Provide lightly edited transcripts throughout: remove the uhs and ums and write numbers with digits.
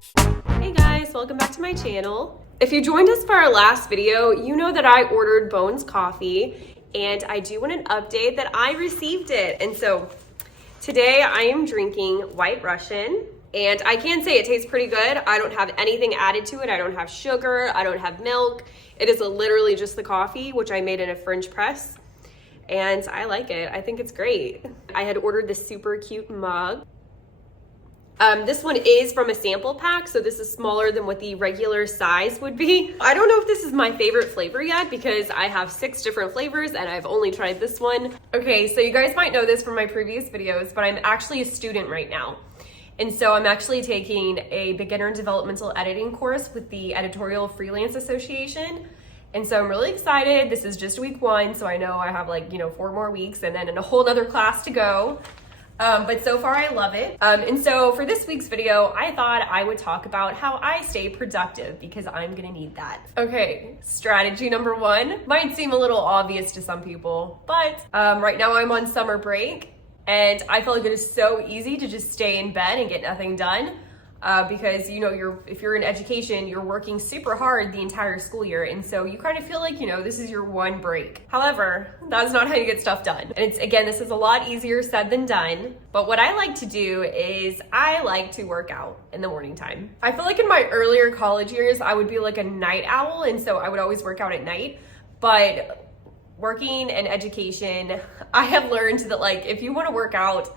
Hey guys, welcome back to my channel. If you joined us for our last video, you know that I ordered Bones coffee, and I do want an update that I received it. And so today I am drinking White Russian, and I can say it tastes pretty good. I don't have anything added to it. I don't have sugar, I don't have milk. It is literally just the coffee, which I made in a French press, and I like it. I think it's great. I had ordered this super cute mug. This one is from a sample pack, so this is smaller than what the regular size would be. I don't know if this is my favorite flavor yet because I have 6 different flavors and I've only tried this one. Okay, so you guys might know this from my previous videos, but I'm actually a student right now. And so I'm actually taking a beginner developmental editing course with the Editorial Freelance Association. And so I'm really excited. This is just week 1, so I know I have 4 more weeks and then a whole nother class to go. But so far I love it. And so for this week's video, I thought I would talk about how I stay productive because I'm gonna need that. Okay, strategy number 1 might seem a little obvious to some people, but right now I'm on summer break and I feel like it is so easy to just stay in bed and get nothing done. Because if you're in education, you're working super hard the entire school year, and so you kind of feel like this is your one break. However, that's not how you get stuff done. And this is a lot easier said than done. But what I like to do is I like to work out in the morning time. I feel like in my earlier college years, I would be like a night owl, and so I would always work out at night. But working in education, I have learned that if you want to work out,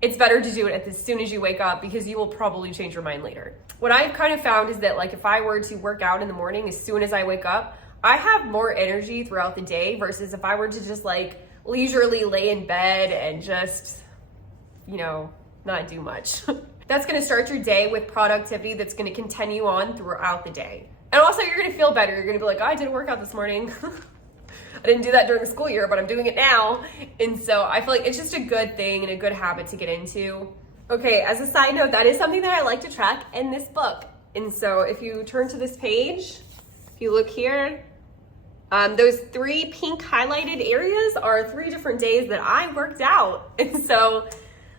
it's better to do it as soon as you wake up because you will probably change your mind later. What I've kind of found is that if I were to work out in the morning as soon as I wake up, I have more energy throughout the day versus if I were to just leisurely lay in bed and just, not do much. That's gonna start your day with productivity that's gonna continue on throughout the day. And also you're gonna feel better. You're gonna be like, oh, I did a workout this morning. I didn't do that during the school year, but I'm doing it now. And so I feel like it's just a good thing and a good habit to get into. Okay, as a side note, that is something that I like to track in this book. And so if you turn to this page, if you look here, those 3 pink highlighted areas are 3 different days that I worked out. And so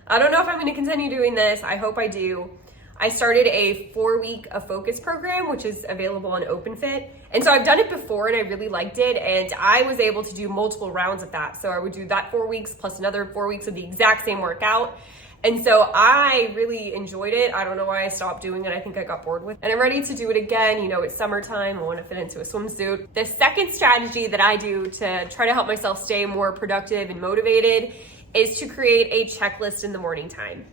I don't know if I'm gonna continue doing this. I hope I do. I started a 4-week focus program, which is available on OpenFit. And so I've done it before and I really liked it. And I was able to do multiple rounds of that. So I would do that 4 weeks plus another 4 weeks of the exact same workout. And so I really enjoyed it. I don't know why I stopped doing it. I think I got bored with it. And I'm ready to do it again. It's summertime. I want to fit into a swimsuit. The second strategy that I do to try to help myself stay more productive and motivated is to create a checklist in the morning time.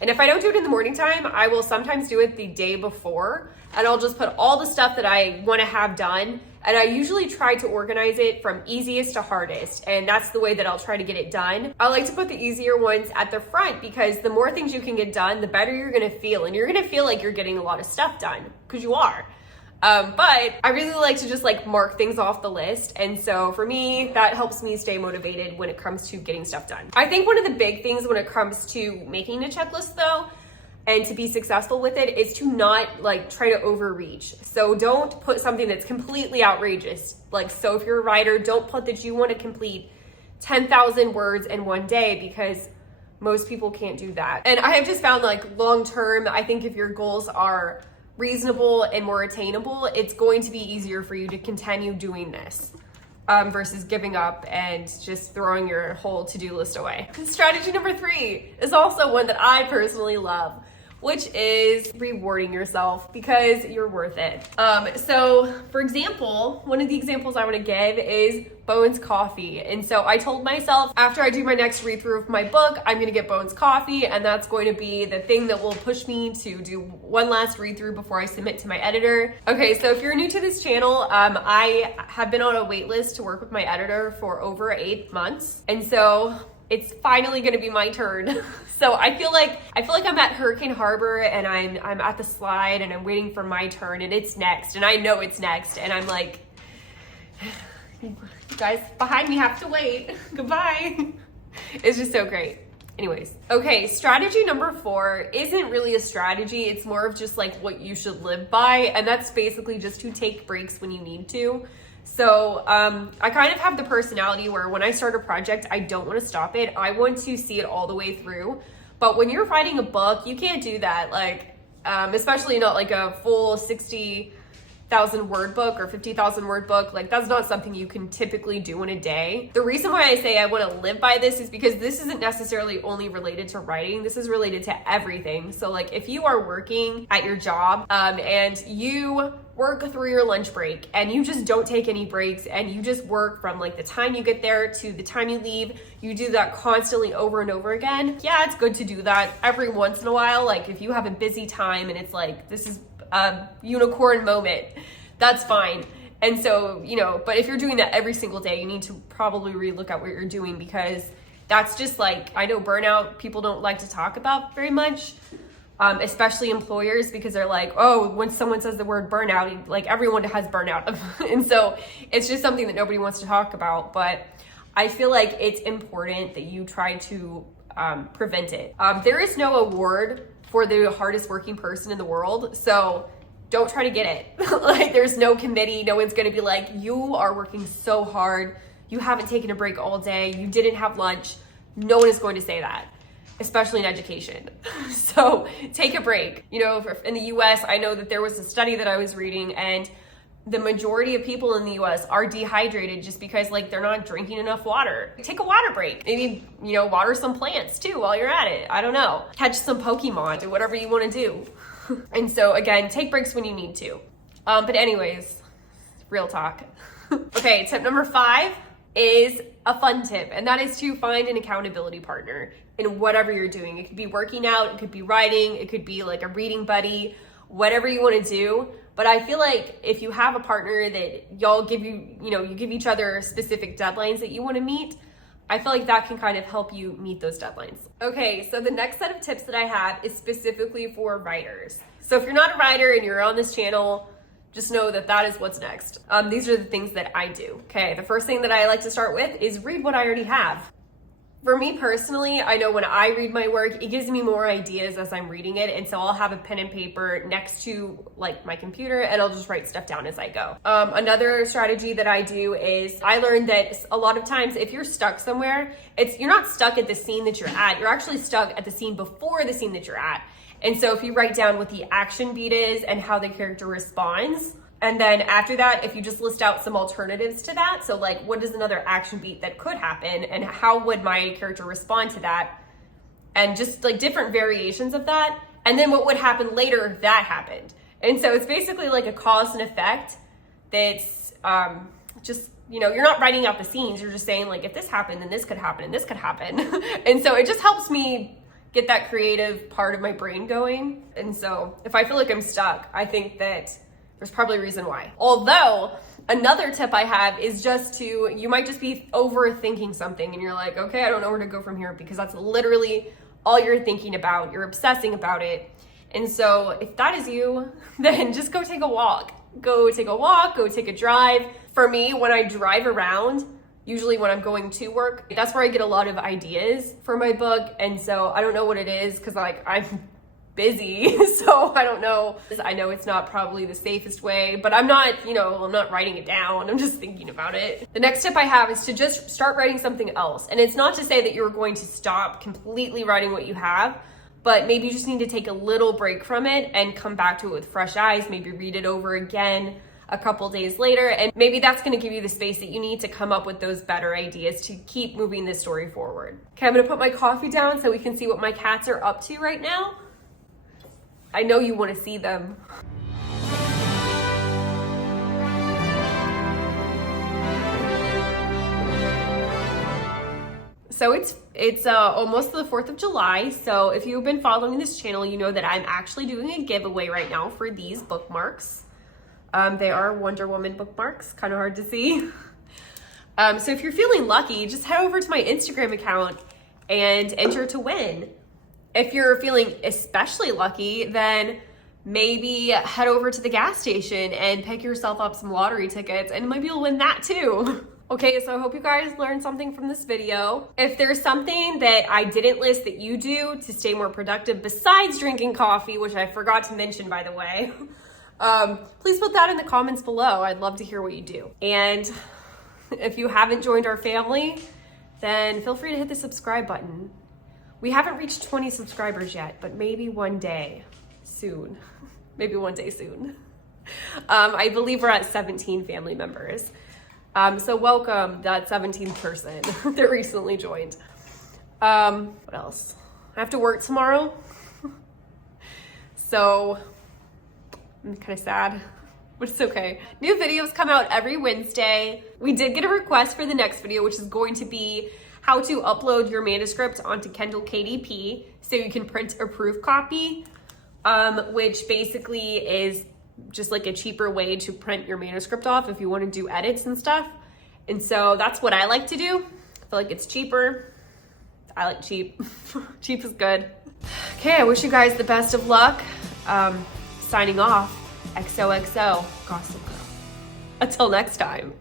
And if I don't do it in the morning time, I will sometimes do it the day before, and I'll just put all the stuff that I want to have done. And I usually try to organize it from easiest to hardest. And that's the way that I'll try to get it done. I like to put the easier ones at the front because the more things you can get done, the better you're going to feel. And you're going to feel like you're getting a lot of stuff done because you are. But I really like to just mark things off the list. And so for me, that helps me stay motivated when it comes to getting stuff done. I think one of the big things when it comes to making a checklist though, and to be successful with it is to not try to overreach. So don't put something that's completely outrageous. So if you're a writer, don't put that you want to complete 10,000 words in one day because most people can't do that. And I have just found long term, I think if your goals are reasonable and more attainable, it's going to be easier for you to continue doing this versus giving up and just throwing your whole to-do list away. Strategy number 3 is also one that I personally love, which is rewarding yourself because you're worth it. So for example, one of the examples I want to give is Bones coffee. And so I told myself after I do my next read through of my book, I'm going to get Bones coffee, and that's going to be the thing that will push me to do one last read through before I submit to my editor. Okay, so if you're new to this channel, I have been on a wait list to work with my editor for over 8 months. And so it's finally gonna be my turn. So I feel like I'm at Hurricane Harbor and I'm at the slide and I'm waiting for my turn and it's next and I know it's next and I'm like, you guys behind me have to wait. Goodbye. It's just so great. Anyways, okay, strategy number 4 isn't really a strategy. It's more of just what you should live by, and that's basically just to take breaks when you need to. So I kind of have the personality where when I start a project, I don't want to stop it. I want to see it all the way through. But when you're writing a book, you can't do that. especially not like a full 60,000 word book or 50,000 word book. Like, that's not something you can typically do in a day. The reason why I say I want to live by this is because this isn't necessarily only related to writing. This is related to everything. So like, if you are working at your job and you work through your lunch break and you just don't take any breaks and you just work from like the time you get there to the time you leave, you do that constantly over and over again. Yeah, it's good to do that every once in a while. Like, if you have a busy time and it's like, this is a unicorn moment, that's fine. And so, you know, but if you're doing that every single day, you need to probably relook at what you're doing, because that's just like, I know burnout people don't like to talk about very much, especially employers, because they're like, oh, when someone says the word burnout, like everyone has burnout. And so it's just something that nobody wants to talk about. But I feel like it's important that you try to prevent it. There is no award for the hardest working person in the world, so don't try to get it. Like, there's no committee. No one's gonna be like, you are working so hard, you haven't taken a break all day, you didn't have lunch. No one is going to say that, especially in education. So take a break. You know, in the US, I know that there was a study that I was reading, and the majority of people in the US are dehydrated just because like they're not drinking enough water. Take a water break. Maybe, you know, water some plants too while you're at it. I don't know. Catch some Pokemon, do whatever you want to do. And so again, take breaks when you need to. But anyways, real talk. Okay, tip number 5 is a fun tip, and that is to find an accountability partner in whatever you're doing. It could be working out, it could be writing, it could be like a reading buddy, whatever you want to do. But I feel like if you have a partner that y'all give you give each other specific deadlines that you want to meet, I feel like that can kind of help you meet those deadlines. Okay, so the next set of tips that I have is specifically for writers. So if you're not a writer and you're on this channel, just know that that is what's next. These are the things that I do. Okay, the first thing that I like to start with is read what I already have. For me personally, I know when I read my work, it gives me more ideas as I'm reading it. And so I'll have a pen and paper next to like my computer, and I'll just write stuff down as I go. Another strategy that I do is I learned that a lot of times if you're stuck somewhere, you're not stuck at the scene that you're at. You're actually stuck at the scene before the scene that you're at. And so if you write down what the action beat is and how the character responds, and then after that, if you just list out some alternatives to that, so like, what is another action beat that could happen and how would my character respond to that? And just like different variations of that. And then what would happen later if that happened. And so it's basically like a cause and effect that's just, you know, you're not writing out the scenes. You're just saying like, if this happened, then this could happen and this could happen. And so it just helps me get that creative part of my brain going. And so if I feel like I'm stuck, I think that there's probably a reason why. Although another tip I have is just you might just be overthinking something and you're like, okay, I don't know where to go from here, because that's literally all you're thinking about. You're obsessing about it. And so if that is you, then just go take a walk. Go take a walk, go take a drive. For me, when I drive around, usually when I'm going to work, that's where I get a lot of ideas for my book. And so I don't know what it is, because like I'm busy, so I don't know. I know it's not probably the safest way, but I'm not writing it down. I'm just thinking about it. The next tip I have is to just start writing something else. And it's not to say that you're going to stop completely writing what you have, but maybe you just need to take a little break from it and come back to it with fresh eyes, maybe read it over again a couple days later, and maybe that's going to give you the space that you need to come up with those better ideas to keep moving this story forward. Okay, I'm going to put my coffee down so we can see what my cats are up to right now. I know you want to see them. So it's almost the 4th of July. So if you've been following this channel, you know that I'm actually doing a giveaway right now for these bookmarks. They are Wonder Woman bookmarks, kind of hard to see. So if you're feeling lucky, just head over to my Instagram account and enter to win. If you're feeling especially lucky, then maybe head over to the gas station and pick yourself up some lottery tickets, and maybe you'll win that too. Okay, so I hope you guys learned something from this video. If there's something that I didn't list that you do to stay more productive besides drinking coffee, which I forgot to mention, by the way, please put that in the comments below. I'd love to hear what you do. And if you haven't joined our family, then feel free to hit the subscribe button. We haven't reached 20 subscribers yet, but maybe one day. soon. Maybe one day soon. I believe we're at 17 family members. So welcome that 17th person that recently joined. What else? I have to work tomorrow. So I'm kind of sad, but it's okay. New videos come out every Wednesday. We did get a request for the next video, which is going to be how to upload your manuscript onto Kindle KDP so you can print a proof copy, which basically is just like a cheaper way to print your manuscript off if you want to do edits and stuff. And so that's what I like to do. I feel like it's cheaper. I like cheap. Cheap is good. Okay, I wish you guys the best of luck. Signing off. XOXO. Gossip Girl. Until next time.